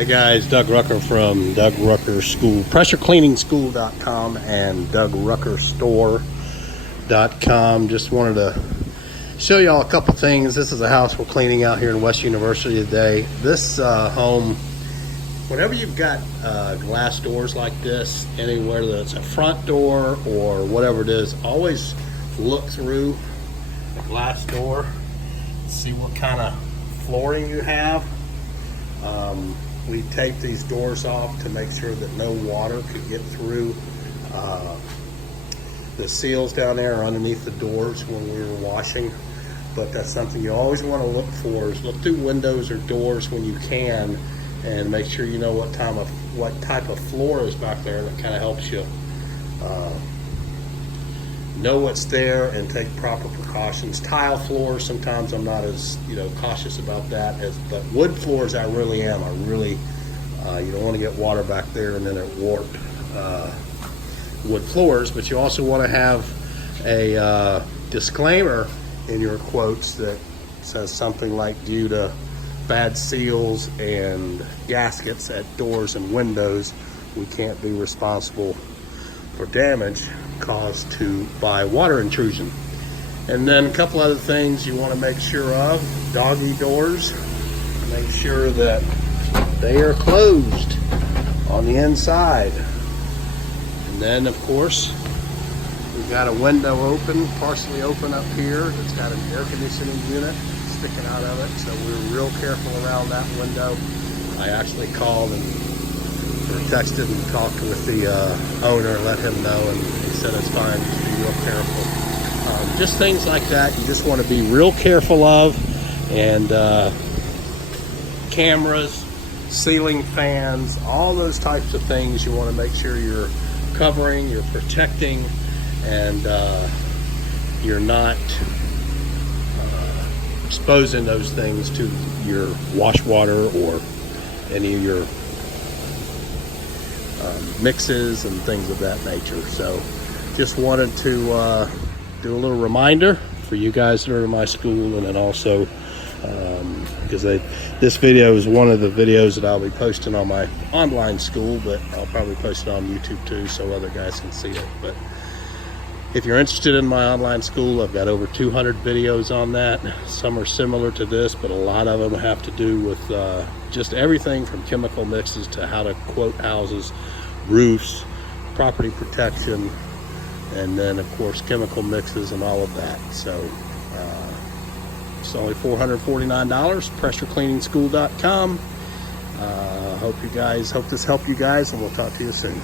Hey guys, Doug Rucker from Doug Rucker School, pressurecleaningschool.com and DougRuckerStore.com. Just wanted to show y'all a couple things. This is a house we're cleaning out here in West University today. This home, whenever you've got glass doors like this, anywhere that's a front door or whatever it is, always look through the glass door, see what kind of flooring you have. We tape these doors off to make sure that no water could get through the seals down there or underneath the doors when we were washing. But that's something you always want to look for, is look through windows or doors when you can and make sure you know what type of floor is back there. That kind of helps you know what's there and take proper precautions. Tile floors, sometimes I'm not as cautious about that, but wood floors I really am. I really you don't want to get water back there and then it warped wood floors. But you also want to have a disclaimer in your quotes that says something like, due to bad seals and gaskets at doors and windows, we can't be responsible for damage caused by water intrusion. And then a couple other things you want to make sure of: doggy doors, make sure that they are closed on the inside. And then of course we've got a window open, partially open up here, that's got an air conditioning unit sticking out of it, so we're real careful around that window. I actually called and texted and talked with the owner and let him know, and he said it's fine, just be real careful. Just things like that you just want to be real careful of. And cameras, ceiling fans, all those types of things you want to make sure you're covering, you're protecting, and you're not exposing those things to your wash water or any of your mixes and things of that nature. So just wanted to do a little reminder for you guys that are in my school, and then also because this video is one of the videos that I'll be posting on my online school, but I'll probably post it on YouTube too so other guys can see it. But if you're interested in my online school, I've got over 200 videos on that. Some are similar to this, but a lot of them have to do with just everything from chemical mixes to how to quote houses, roofs, property protection, and then of course chemical mixes and all of that. So it's only $449, pressurecleaningschool.com. Hope this helped you guys, and we'll talk to you soon.